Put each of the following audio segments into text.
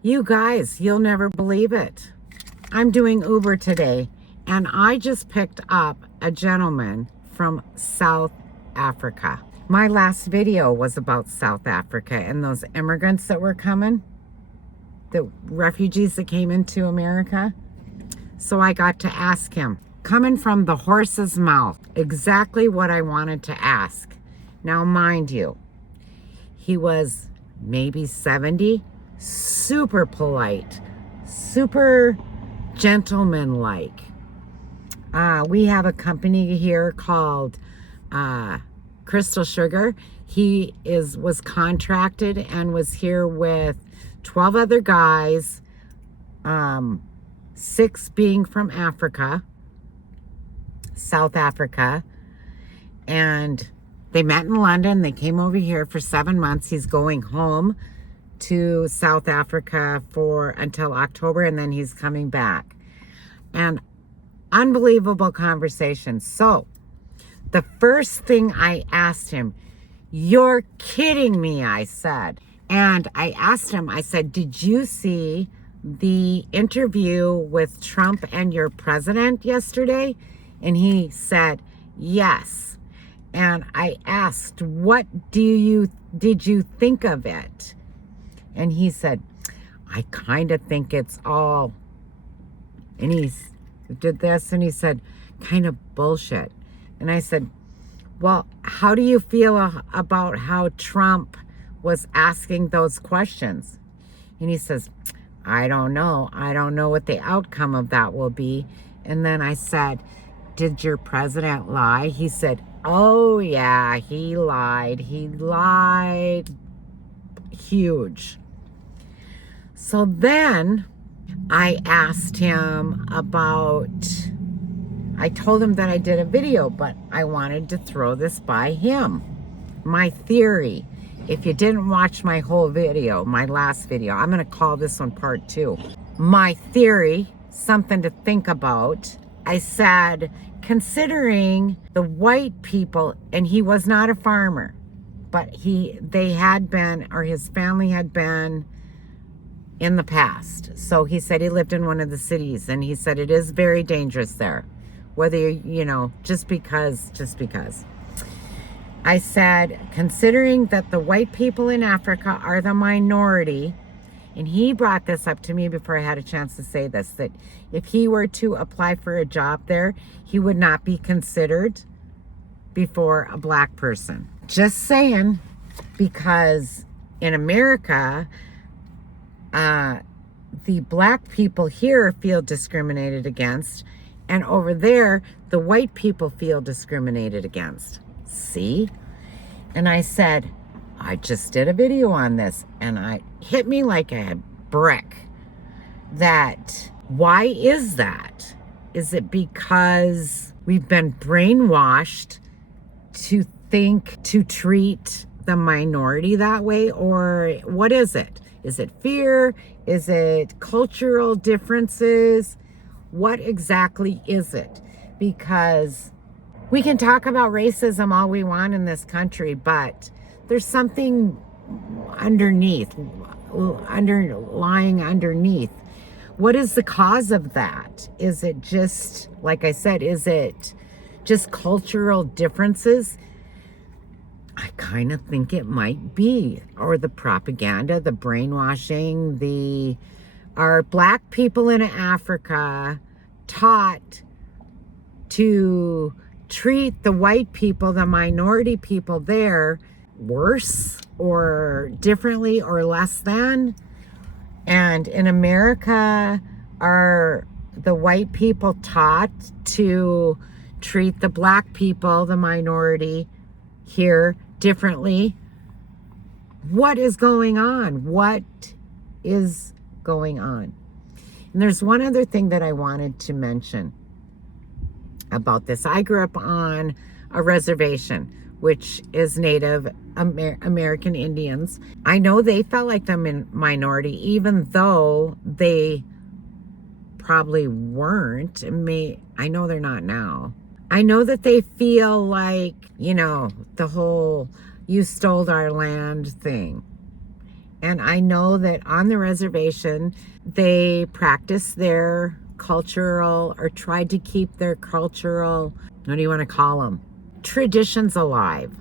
You guys, you'll never believe it. I'm doing Uber today, and I just picked up a gentleman from South Africa. My last video was about South Africa and those immigrants that were coming, the refugees that came into America. So I got to ask him, coming from the horse's mouth, exactly what I wanted to ask. Now, mind you, he was maybe 70, super polite, super gentleman-like. We have a company here called Crystal Sugar. He was contracted and was here with 12 other guys, 6 being from Africa, South Africa, and they met in London. They came over here for 7 months. He's going home to South Africa until October, and then he's coming back. And unbelievable conversation. So the first thing I asked him, "You're kidding me," I said. And I asked him, I said, "Did you see the interview with Trump and your president yesterday?" And he said, "Yes." And I asked, "What did you think of it?" And he said, "I kind of think it's all," and he did this, and he said, "kind of bullshit." And I said, "Well, how do you feel about how Trump was asking those questions?" And he says, "I don't know. I don't know what the outcome of that will be." And then I said, "Did your president lie?" He said, "Oh yeah, he lied. He lied huge." So then I asked him I told him that I did a video, but I wanted to throw this by him. My theory, if you didn't watch my whole video, my last video, I'm going to call this one part 2. My theory, something to think about. I said, considering the white people, and he was not a farmer, but they had been, or his family had been in the past. So he said he lived in one of the cities, and he said it is very dangerous there. Whether just because. I said, considering that the white people in Africa are the minority, and he brought this up to me before I had a chance to say this, that if he were to apply for a job there, he would not be considered before a black person. Just saying, because in America, the black people here feel discriminated against, and over there, the white people feel discriminated against. See? And I said, I just did a video on this, and it hit me like a brick. That, why is that? Is it because we've been brainwashed to treat the minority that way? Or what is it? Is it fear? Is it cultural differences? What exactly is it? Because we can talk about racism all we want in this country, but there's something underlying underneath. What is the cause of that? Is it just, like I said, is it just cultural differences? I kind of think it might be. Or the propaganda, the brainwashing, our black people in Africa taught to treat the white people, the minority people there, worse or differently or less than. And in America, are the white people taught to treat the black people, the minority here, differently? What is going on? What is going on? And there's one other thing that I wanted to mention about this. I grew up on a reservation, which is Native American Indians. I know they felt like the minority, even though they probably weren't. I know they're not now. I know that they feel like, the whole "you stole our land" thing. And I know that on the reservation, they practice their cultural, or tried to keep their cultural, what do you want to call them? Traditions alive,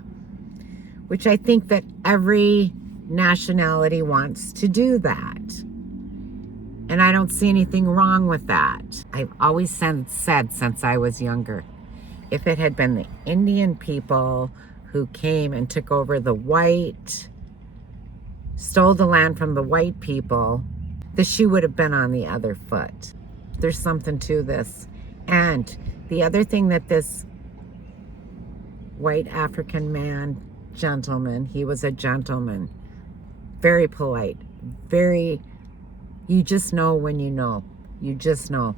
which I think that every nationality wants to do that. And I don't see anything wrong with that. I've always said since I was younger, if it had been the Indian people who came and took over stole the land from the white people, the shoe would have been on the other foot. There's something to this. And the other thing that this white African gentleman, he was a gentleman, very polite, you just know when you know. You just know.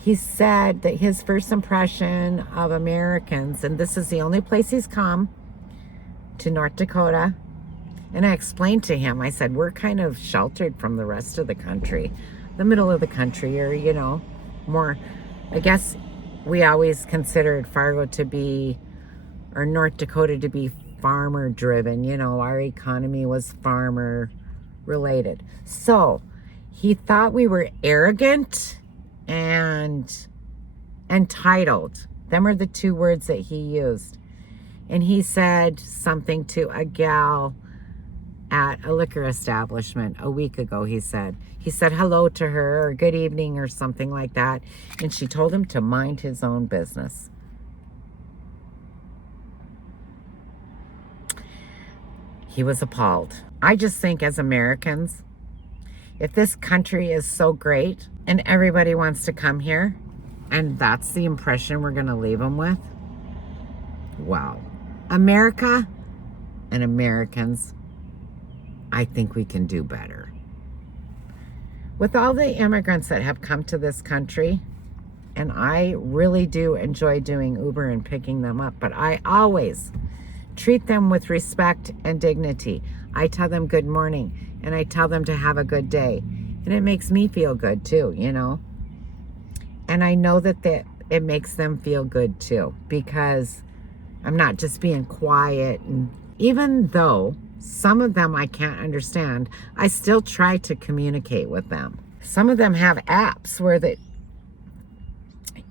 He said that his first impression of Americans, and this is the only place he's come, to North Dakota, and I explained to him, I said, we're kind of sheltered from the rest of the country, the middle of the country, or, more, I guess we always considered Fargo to be, or North Dakota to be farmer driven. Our economy was farmer related. So he thought we were arrogant and entitled. Them are the two words that he used. And he said something to a gal at a liquor establishment a week ago. He said hello to her, or good evening, or something like that. And she told him to mind his own business. He was appalled. I just think as Americans, if this country is so great and everybody wants to come here, and that's the impression we're going to leave them with, wow. America and Americans, I think we can do better. With all the immigrants that have come to this country, and I really do enjoy doing Uber and picking them up, but I always treat them with respect and dignity. I tell them good morning, and I tell them to have a good day. And it makes me feel good too, And I know that it makes them feel good too, because I'm not just being quiet. And even though some of them I can't understand, I still try to communicate with them. Some of them have apps where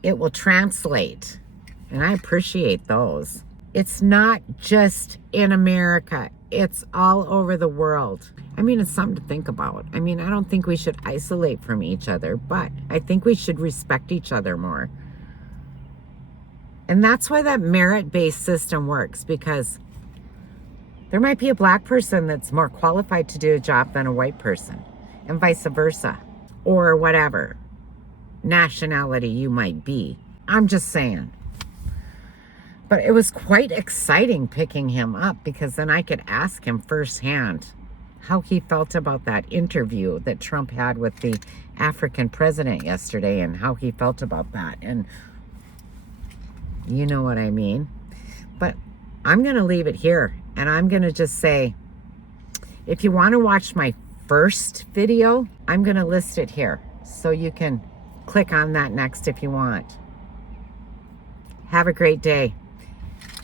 it will translate, and I appreciate those. It's not just in America, it's all over the world. It's something to think about. I don't think we should isolate from each other, but I think we should respect each other more. And that's why that merit-based system works, because there might be a black person that's more qualified to do a job than a white person, and vice versa, or whatever nationality you might be. I'm just saying. But it was quite exciting picking him up, because then I could ask him firsthand how he felt about that interview that Trump had with the African president yesterday, and how he felt about that. And you know what I mean. But I'm going to leave it here, and I'm going to just say, if you want to watch my first video, I'm going to list it here, so you can click on that next if you want. Have a great day.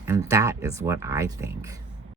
And that is what I think.